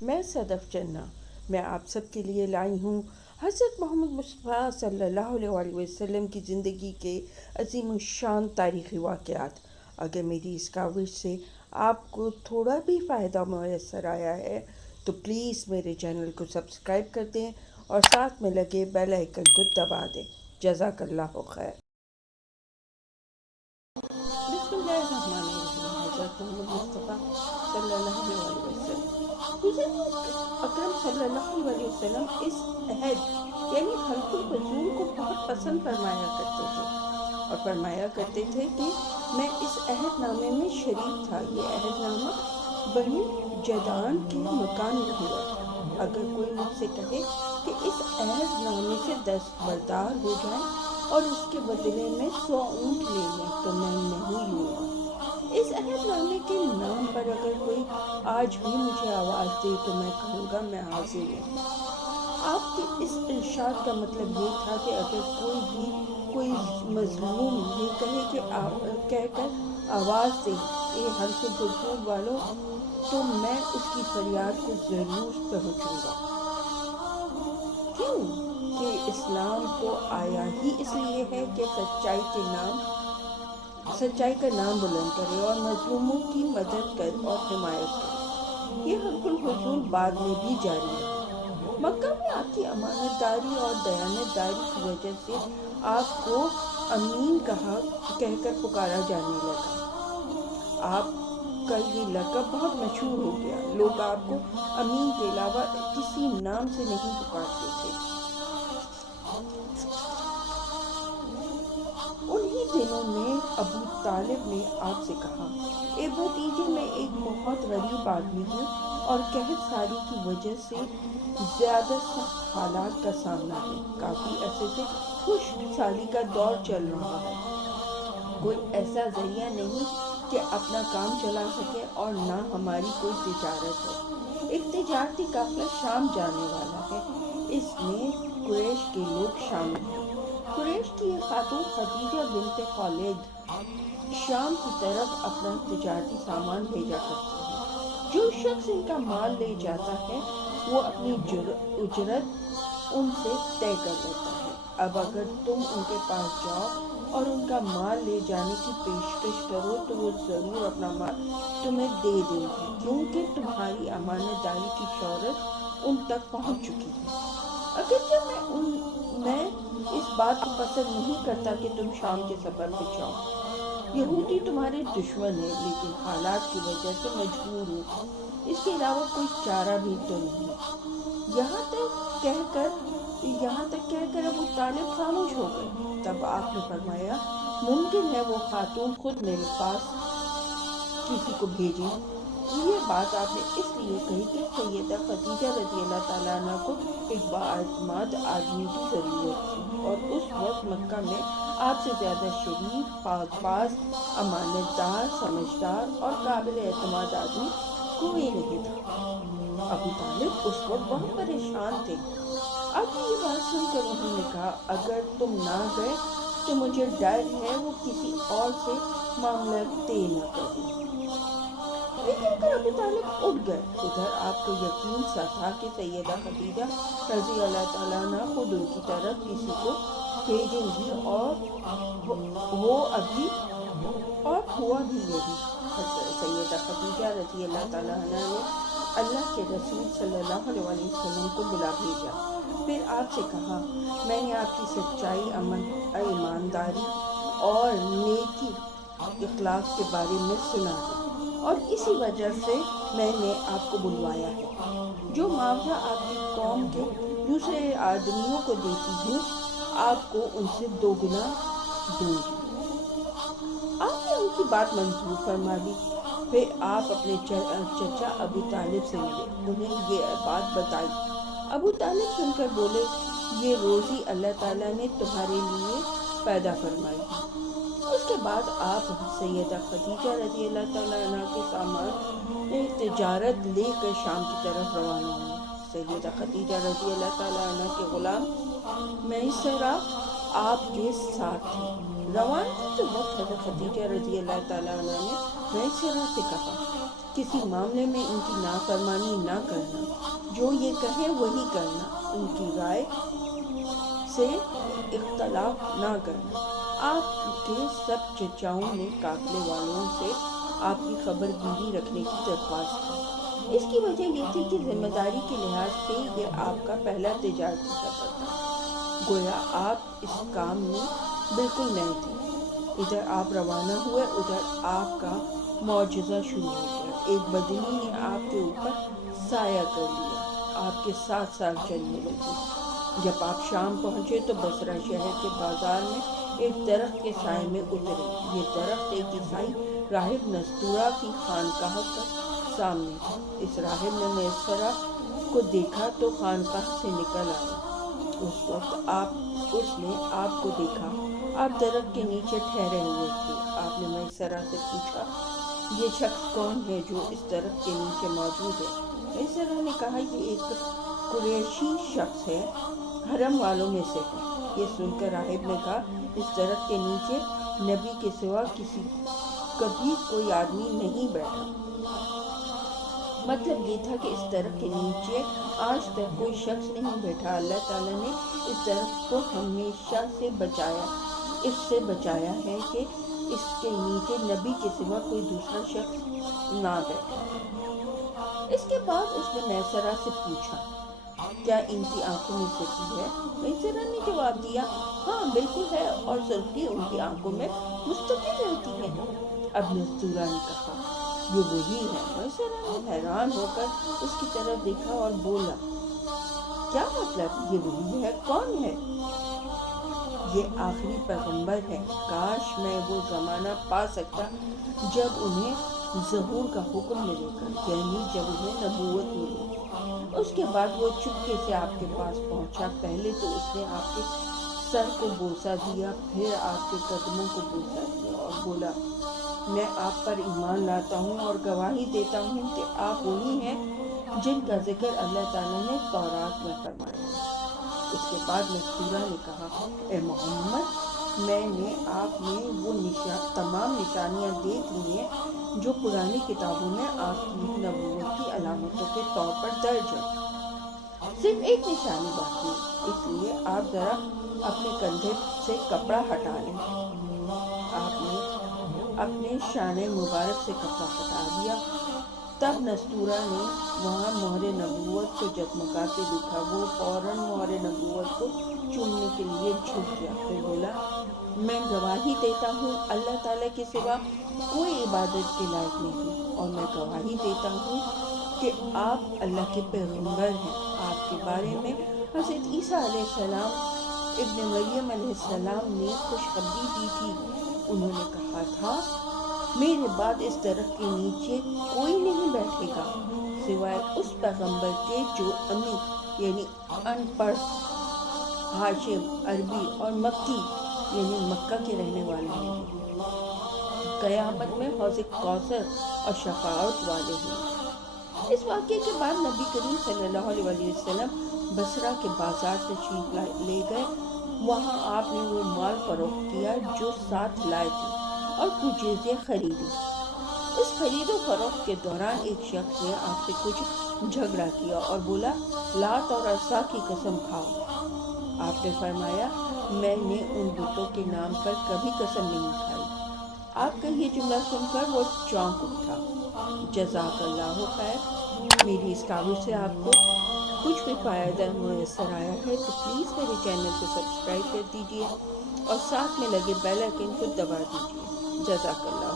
میں صدف جنہ، میں آپ سب کے لیے لائی ہوں حضرت محمد مصطفیٰ صلی اللہ علیہ وسلم کی زندگی کے عظیم الشان تاریخی واقعات۔ اگر میری اس کاوش سے آپ کو تھوڑا بھی فائدہ میسر آیا ہے تو پلیز میرے چینل کو سبسکرائب کر دیں اور ساتھ میں لگے بیل آئیکن کو دبا دیں۔ جزاک اللہ خیر۔ بسم اللہ الرحمن الرحیم۔ حضرت محمد مصطفیٰ صلی اللہ علیہ وسلم، حضرت اکرم صلی اللہ علیہ وسلم اس عہد یعنی خلق الفضول کو بہت پسند فرمایا کرتے تھے اور فرمایا کرتے تھے کہ میں اس عہد نامے میں شریک تھا۔ یہ عہد نامہ بنی جدعان کے مکان میں ہوا تھا۔ اگر کوئی مجھ سے کہے کہ اس عہد نامے سے دستبردار ہو جائے اور اس کے بدلے میں 100 اونٹ لے لیں تو میں نہیں لوں گا۔ اس عہد نامے کے نام پر اگر کوئی آج بھی مجھے آواز دے تو میں کہوں گا میں حاضر ہوں۔ آپ کے اس ارشاد کا مطلب یہ تھا کہ اگر کوئی مظلوم یہ کہہ کر آواز دے اے حلق الفضول والو تو میں اس کی فریاد کو ضرور پہنچوں گا۔ کیوں کہ اسلام تو آیا ہی اس لیے ہے کہ سچائی کا نام بلند کرے اور مظلوموں کی مدد کرے اور حمایت کرے۔ یہ حلق الفضول بعد میں بھی جاری ہے۔ مکہ میں آپ کی امانت داری اور دیانت داری کی وجہ سے آپ کو امین کہہ کر پکارا جانے لگا۔ آپ کا یہ لقب بہت مشہور ہو گیا۔ لوگ آپ کو امین کے علاوہ کسی نام سے نہیں پکارتے تھے۔ انہی دنوں میں ابو طالب نے آپ سے کہا، اے بھتیجے میں ایک بہت غریب آدمی ہوں اور قحط ساری کی وجہ سے زیادہ سخت حالات کا سامنا ہے۔ کافی عرصے سے خشک سالی کا دور چل رہا ہے۔ کوئی ایسا ذریعہ نہیں کہ اپنا کام چلا سکے اور نہ ہماری کوئی تجارت ہے۔ ایک تجارتی قافلہ شام جانے والا ہے، اس میں قریش کے لوگ شامل ہیں۔ قریش کی یہ خاتون خدیجہ بنت خویلد شام کی طرف اپنا تجارتی سامان بھیجا کرتی ہے۔ جو شخص ان کا مال لے جاتا ہے وہ اپنی اجرت ان سے طے کر لیتا ہے۔ اب اگر تم ان کے پاس جاؤ اور ان کا مال لے جانے کی پیشکش کرو تو وہ ضرور اپنا مال تمہیں دے دیں گے، کیونکہ تمہاری امانت داری کی شہرت ان تک پہنچ چکی ہے۔ اگرچہ میں اس بات کو پسند نہیں کرتا کہ تم شام کے سفر پہ جاؤ، یہودی تمہارے دشمن ہیں، لیکن حالات کی وجہ سے مجبور ہوں، اس کے علاوہ کوئی چارہ بھی تو نہیں۔ یہاں تک کہہ کر ابو طالب خاموش ہو گئے۔ تب آپ نے فرمایا، ممکن ہے وہ خاتون خود میرے پاس کسی کو بھیجیں۔ یہ بات آپ نے اس لیے کہی کہ سیدہ خدیجہ رضی اللہ تعالیٰ عنہ کو ایک بااعتماد آدمی کی ضرورت تھی اور اس وقت مکہ میں آپ سے زیادہ شریف، پاک باز، امانت دار، سمجھدار اور قابل اعتماد آدمی کوئی نہیں تھا۔ ابو طالب اس وقت بہت پریشان تھے۔ آپ کی یہ بات سن کر انہوں نے کہا، اگر تم نہ گئے تو مجھے ڈر ہے وہ کسی اور سے معاملہ طے نہ کرے۔ یہ کہہ کر ابو طالب اٹھ گئے۔ ادھر آپ کو یقین سا تھا کہ سیدہ خدیجہ رضی اللہ تعالیٰ عنہ خود ان کی طرف کسی کو بھیجیں گی اور ہوا بھی یہی۔ سیدہ خدیجہ رضی اللہ تعالیٰ عنہ نے اللہ کے رسول صلی اللہ علیہ وسلم کو بلا بھیجا۔ پھر آپ سے کہا، میں نے آپ کی سچائی، ایمانداری اور نیکی اخلاق کے بارے میں سنا ہے اور اسی وجہ سے میں نے آپ کو بلوایا ہے۔ جو معاوضہ آپ کی قوم کے دوسرے آدمیوں کو دیتی ہوں آپ کو ان سے 2 گنا دوں گی۔ آپ نے ان کی بات منظور فرما لی۔ پھر آپ اپنے چچا ابو طالب سے ملے، انہیں یہ بات بتائی۔ ابو طالب سن کر بولے، یہ روزی اللہ تعالیٰ نے تمہارے لیے پیدا فرمائی ہے۔ اس کے بعد آپ سیدہ خدیجہ رضی اللہ تعالیٰ عنہ کے سامان تجارت لے کر شام کی طرف روانہ ہوئے۔ سیدہ خدیجہ رضی اللہ تعالیٰ عنہ کے غلام میسرہ آپ کے ساتھ تھے۔ روانگی کے وقت حضرت خدیجہ رضی اللہ تعالیٰ عنہ نے میسرہ سے کہا، کسی معاملے میں ان کی نافرمانی نہ کرنا، جو یہ کہیں وہی کرنا، ان کی رائے سے اختلاف نہ کرنا۔ آپ کے سب چچاؤں نے قافلے والوں سے آپ کی خبر گیری رکھنے کی درخواست کی۔ اس کی وجہ یہ تھی کہ ذمہ داری کے لحاظ سے یہ آپ کا پہلا تجارتی سفر تھا، گویا آپ اس کام میں بالکل نئے تھے۔ ادھر آپ روانہ ہوئے، ادھر آپ کا معجزہ شروع ہو گیا۔ ایک بدنی نے آپ کے اوپر سایہ کر لیا، آپ کے ساتھ ساتھ چلنے لگی۔ جب آپ شام پہنچے تو بصرہ شہر کے بازار میں ایک درخت کے سائے میں اترے۔ یہ درخت ایک عیسائی راہب نستورہ کی خانقاہ کا سامنے تھا۔ اس راہب نے میسرہ کو دیکھا تو خانقاہ سے نکل آیا۔ اس وقت اس نے آپ کو دیکھا، آپ درخت کے نیچے ٹھہرے ہوئے تھے۔ آپ نے میسرہ سے پوچھا، یہ شخص کون ہے جو اس درخت کے نیچے موجود ہے؟ میسرہ نے کہا، یہ ایک قریشی شخص ہے، حرم والوں میں سے ہے۔ یہ سن کر راہب نے کہا، اس درخت کے نیچے نبی کے سوا کبھی کوئی آدمی نہیں بیٹھا۔ مطلب یہ تھا کہ اس درخت کے نیچے آج تک کوئی شخص نہیں بیٹھا۔ اللہ تعالیٰ نے اس درخت کو ہمیشہ سے بچایا ہے کہ اس کے نیچے نبی کے سوا کوئی دوسرا شخص نہ بیٹھا۔ اس کے بعد اس نے میسرہ سے پوچھا، کیا ان کی آنکھوں میں سرخی ہے؟ میسرہ نے جواب دیا، ہاں بالکل ہے، اور سرخی ان کی آنکھوں میں مستقل رہتی ہے۔ اب نستورہ نے کہا، یہ وہی ہے۔ میسرہ نے حیران ہو کر اس کی طرف دیکھا اور بولا، کیا مطلب؟ یہ وہی ہے؟ کون ہے؟ یہ آخری پیغمبر ہے۔ کاش میں وہ زمانہ پا سکتا جب انہیں ظہور کا حکم ملے گا، یعنی جب انہیں نبوت ملے۔ اس کے بعد وہ چپکے سے آپ کے پاس پہنچا۔ پہلے تو اس نے آپ کے سر کو بوسہ دیا، پھر آپ کے قدموں کو بوسہ دیا اور بولا، میں آپ پر ایمان لاتا ہوں اور گواہی دیتا ہوں کہ آپ وہی ہیں جن کا ذکر اللہ تعالیٰ نے تورات میں فرمایا ہے۔ اس کے بعد نستورہ نے کہا، اے محمد، میں نے آپ میں وہ تمام نشانیاں دیکھ لی ہیں جو پرانی کتابوں میں آپ کی نبوت کی علامتوں کے طور پر درج ہے۔ صرف ایک نشانی باقی ہے، اس لیے آپ ذرا اپنے کندھے سے کپڑا ہٹا لیں۔ آپ نے اپنے شانے مبارک سے کپڑا ہٹا دیا۔ تب نستورہ نے وہاں مہر نبوت کو جگمگاتے دیکھا۔ وہ فوراً مہر نبوت کو چومنے کے لیے جھک گیا، پھر بولا، میں گواہی دیتا ہوں اللہ تعالیٰ کے سوا کوئی عبادت کے لائق نہیں، اور میں گواہی دیتا ہوں کہ آپ اللہ کے پیغمبر ہیں۔ آپ کے بارے میں حضرت عیسیٰ علیہ السلام ابن مریم علیہ السلام نے خوشخبری دی تھی۔ انہوں نے کہا تھا، میرے بعد اس درخت کے نیچے کوئی نہیں بیٹھے گا سوائے اس پیغمبر کے جو امی یعنی ان پڑھ، ہاشم عربی اور مکی یعنی مکہ کے رہنے والے ہیں، قیامت میں حوض کوثر اور شفاعت والے ہیں۔ اس واقعے کے بعد نبی کریم صلی اللہ علیہ وسلم بصرہ کے بازار تشریف لے گئے۔ وہاں آپ نے وہ مال فروخت کیا جو ساتھ لائے تھے اور کچھ چیزیں خریدی۔ اس خرید و فروخت کے دوران ایک شخص نے آپ سے کچھ جھگڑا کیا اور بولا، لات اور عزا کی قسم کھاؤ۔ آپ نے فرمایا، میں نے ان بتوں کے نام پر کبھی قسم نہیں کھائی۔ آپ کا یہ جملہ سن کر وہ چونک اٹھا۔ جزاک اللہ خیر۔ میری اس کاوش سے آپ کو کچھ بھی فائدہ میسر آیا ہے تو پلیز میرے چینل کو سبسکرائب کر دیجیے اور ساتھ میں لگے بیل آئیکن کو دبا دیجیے۔ جزاک اللہ۔